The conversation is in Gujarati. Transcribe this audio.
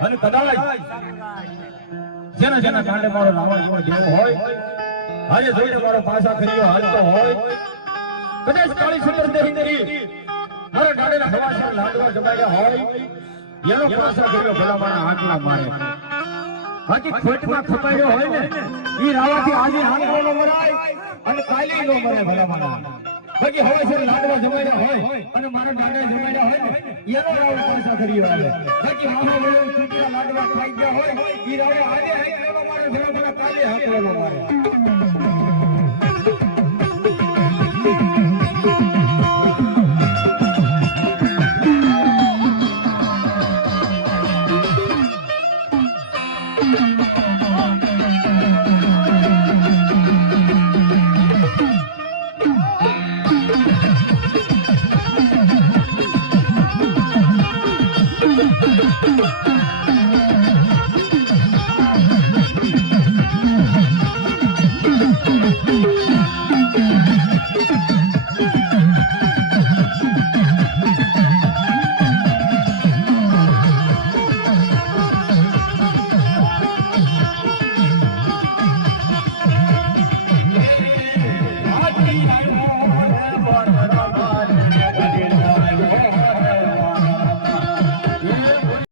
અને કદાચ જેના જેના કાંડે મારો રાવણ જેવો જેવો હોય આજે જોઈને મારો પાછા કર્યો હાલતો હોય કદાચ કાળી સુંદર દેહી મારા ગાડીના હવાસા લાડવા જમાડ્યા હોય એનો પાછા કર્યો ભલા મારા આંકડા મારે બાકી ખોટમાં ખપાયો હોય ને ઈ રાવાથી આજે હાંડવો નો મરાય અને કાલી નો મરે ભલા મારા બાકી હવે છે લાડવા જમાડ્યા હોય અને મારા ગાડે જમાડ્યા હોય ને એનો રાવ પાછા કર્યો આવે બાકી મહાવળો ચૂંટણા લાડવા ખાઈ ગયા હોય ઈ રાવે આજે હાંડવો મારે ભલા ભલા કાલે હાંકડો મારે Thank you.